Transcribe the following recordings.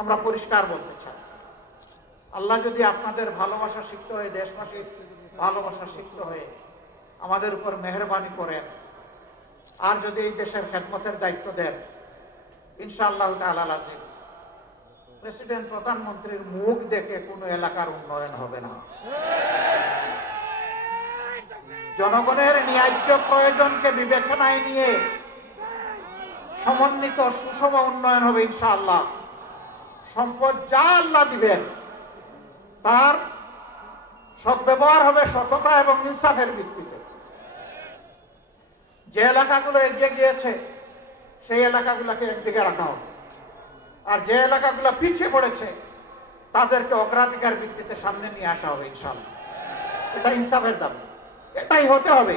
আমরা পরিষ্কার বলতে চাই, আল্লাহ যদি আপনাদের ভালোবাসা শিখতে হয়ে, দেশবাসীর ভালোবাসা শিখতে হয়ে আমাদের উপর মেহেরবানি করেন, আর যদি এই দেশের খেদমতের দায়িত্ব দেন, ইনশাআল্লাহ তাআলা আজিম প্রেসিডেন্ট প্রধানমন্ত্রীর মুখ দেখে কোনো এলাকার উন্নয়ন হবে না। জনগণের ন্যায্য প্রয়োজনকে বিবেচনায় নিয়ে সমন্বিত সুষম উন্নয়ন হবে ইনশাআল্লাহ। সম্পদ যা আল্লাহ দিবেন তার সদ্ব্যবহার হবে সততা এবং ইনসাফের ভিত্তিতে। যে এলাকাগুলো এগিয়ে গিয়েছে সেই এলাকাগুলোকে একদিকে রাখা হবে, আর যে এলাকাগুলো পিছিয়ে পড়েছে তাদেরকে অগ্রাধিকার ভিত্তিতে সামনে নিয়ে আসা হবে ইনশাআল্লাহ। এটা ইনসাফের দাবি, এটাই হতে হবে।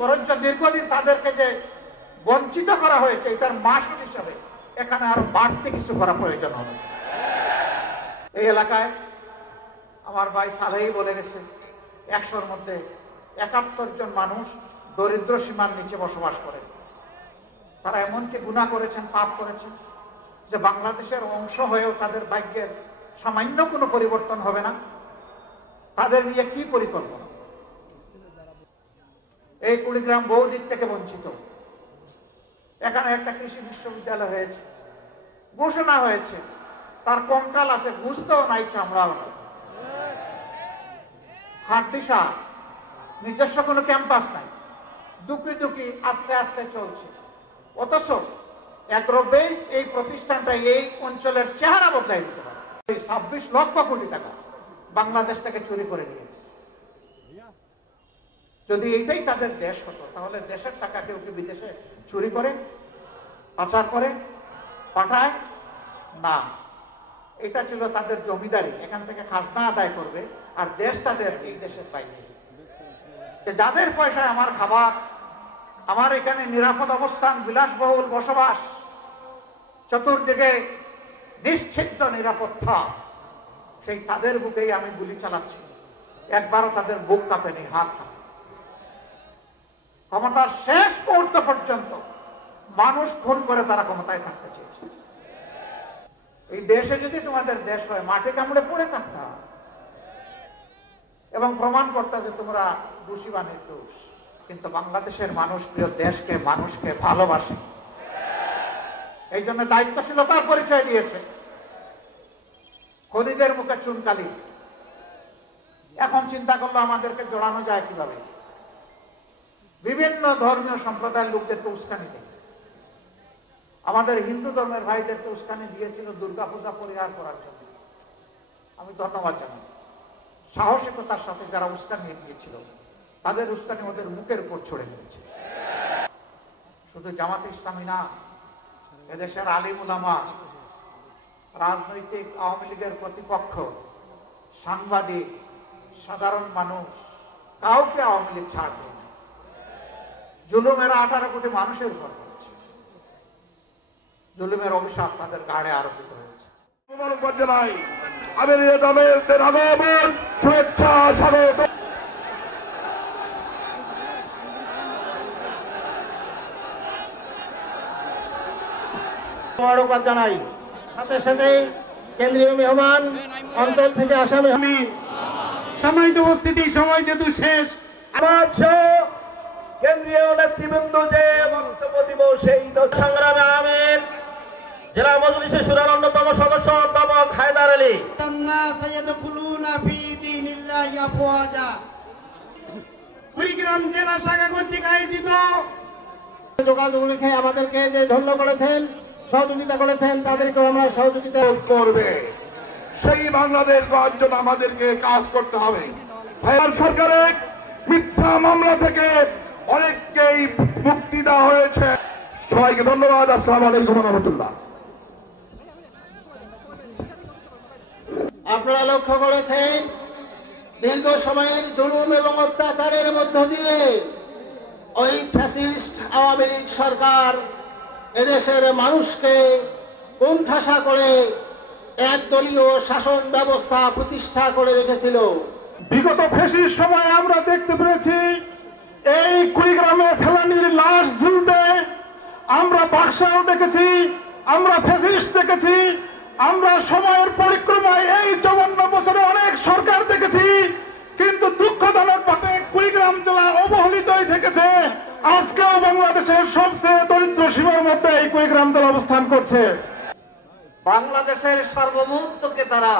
বরঞ্চ দীর্ঘদিন তাদেরকে যে বঞ্চিত করা হয়েছে এটার মাসুল হিসাবে এখানে আরো বাড়তি কিছু করা প্রয়োজন হবে। এই এলাকায় আমার ভাই সালেহি বলে গেছে 100-র মধ্যে 71 জন মানুষ দরিদ্র সীমার নিচে বসবাস করে। তারা এমনকি গুনাহ করেছেন, পাপ করেছেন যে বাংলাদেশের অংশ হয়েও তাদের ভাগ্যের সামান্য কোনো পরিবর্তন হবে না। তাদের নিয়ে কি পরিকল্পনা? এই কুড়িগ্রাম বহুদিক থেকে বঞ্চিত। এখানে একটা কৃষি বিশ্ববিদ্যালয় হয়েছে, ঘোষণা হয়েছে, তার কঙ্কাল আছে, বুঝতেও নাই, চামড়াও নাই। হাটদিশা নিজস্ব কোনো ক্যাম্পাস নাই, দুকি দুকি আস্তে আস্তে চলছে। অথচ অ্যাগ্রোবেস এই প্রতিষ্ঠানটা এই অঞ্চলের চেহারা বদলাই দিতে পারে। 26 লক্ষ কোটি টাকা বাংলাদেশ থেকে চুরি করে নিয়েছে। যদি এইটাই তাদের দেশ হতো তাহলে দেশের টাকা কেউ কি বিদেশে চুরি করে, পাচার করে, পাঠায় না। এটা ছিল তাদের জমিদারি, এখান থেকে খাজনা আদায় করবে আর দেশ তাদের এই দেশের বাইরে। যাদের পয়সায় আমার খাবার, আমার এখানে নিরাপদ অবস্থান, বিলাসবহুল বসবাস, চতুর্দিকে নিশ্চিত নিরাপত্তা, সেই তাদের বুকেই আমি গুলি চালাচ্ছি, একবারও তাদের বুক কাঁপেনি, হাত কাঁপে। ক্ষমতার শেষ মুহূর্ত পর্যন্ত মানুষ খুন করে তারা ক্ষমতায় থাকতে চেয়েছে। এই দেশে যদি তোমাদের দেশ হয় মাটি কামড়ে পড়ে থাকতা এবং প্রমাণ করতে যে তোমরা দোষী বা নির্দোষ। কিন্তু বাংলাদেশের মানুষ প্রিয় দেশকে, মানুষকে ভালোবাসে, এই জন্য দায়িত্বশীলতার পরিচয় দিয়েছে। খনিদের মুখে চুনকালি, এখন চিন্তা করলো আমাদেরকে জড়ানো যায় কিভাবে। বিভিন্ন ধর্মীয় সম্প্রদায়ের লোকদেরকে উস্কানি দেয়। আমাদের হিন্দু ধর্মের ভাইদেরকে উস্কানি দিয়েছিল দুর্গাপূজা পরিহার করার জন্য। আমি ধন্যবাদ জানাই সাহসিকতার সাথে যারা উস্কানি দিয়েছিল, তাদের উস্কানি ওদের মুখের উপর ছড়ে দিয়েছে। শুধু জামাতে ইসলামী না, এদেশের আলিম উলামা, রাজনৈতিক আওয়ামী লীগের প্রতিপক্ষ, সাংবাদিক, সাধারণ মানুষ, কাউকে আওয়ামী লীগ ছাড় দেয় না। জুলুমের 18 কোটি মানুষের উপর করেছে, জুলুমের অভিশাপ তাদের ঘাড়ে আরোপিত হয়েছে। মোবারকবাদ জানাই। সাথে সাথে কেন্দ্রীয় মেহমান অঞ্চল থেকে আসা সম্মানিত উপস্থিতি, সময় যেহেতু শেষ, আমার কেন্দ্রীয় নেতৃবৃন্দ যে বক্তব্য দিব সেই সংগ্রামে আমিন জেলা মজলিসের সুরার অন্যতম সদস্য অধ্যাপক হায়দার আলী। কুড়িগ্রাম জেলা শাখা কর্তৃক আয়োজিত যোগাযোগ লিখে আমাদেরকে যে ধন্য করেছেন, সহযোগিতা করেছেন, তাদেরকেও আমরা সহযোগিতা করবে। সেই বাংলাদেশ গড়ার জন্য আমাদেরকে কাজ করতে হবে। সরকারের মিথ্যা মামলা থেকে অনেককেই মুক্তি দেওয়া হয়েছে। সবাইকে ধন্যবাদ। আসসালামু আলাইকুম ওয়া রাহমাতুল্লাহ। আপনারা লক্ষ্য করেছেন দীর্ঘ সময়ের জুলুম এবং অত্যাচারের মধ্য দিয়ে ওই ফ্যাসিস্ট আওয়ামী লীগ সরকার এদেশের মানুষকে কোণঠাসা করে একদলীয় শাসন ব্যবস্থা প্রতিষ্ঠা করে রেখেছিল। বিগত ফ্যাসিস্ট সময় আমরা দেখতে পেরেছি এই কুড়িগ্রামে ফেলানির লাশ ঝুলতে। আমরা বাকশাল দেখেছি, আমরা ফ্যাসিস্ট দেখেছি, আমরা সময়ের পরিক্রমায় এই 54 বছরে অনেক সরকার দেখেছি, কিন্তু দুঃখজনক ভাবে কুড়িগ্রাম জেলা অবহেলিতই থেকেছে। আজকেও বাংলাদেশের সবচেয়ে দরিদ্র সীমার মধ্যে এই কুড়িগ্রাম জেলা অবস্থান করছে। বাংলাদেশের সার্বভৌমত্বকে তারা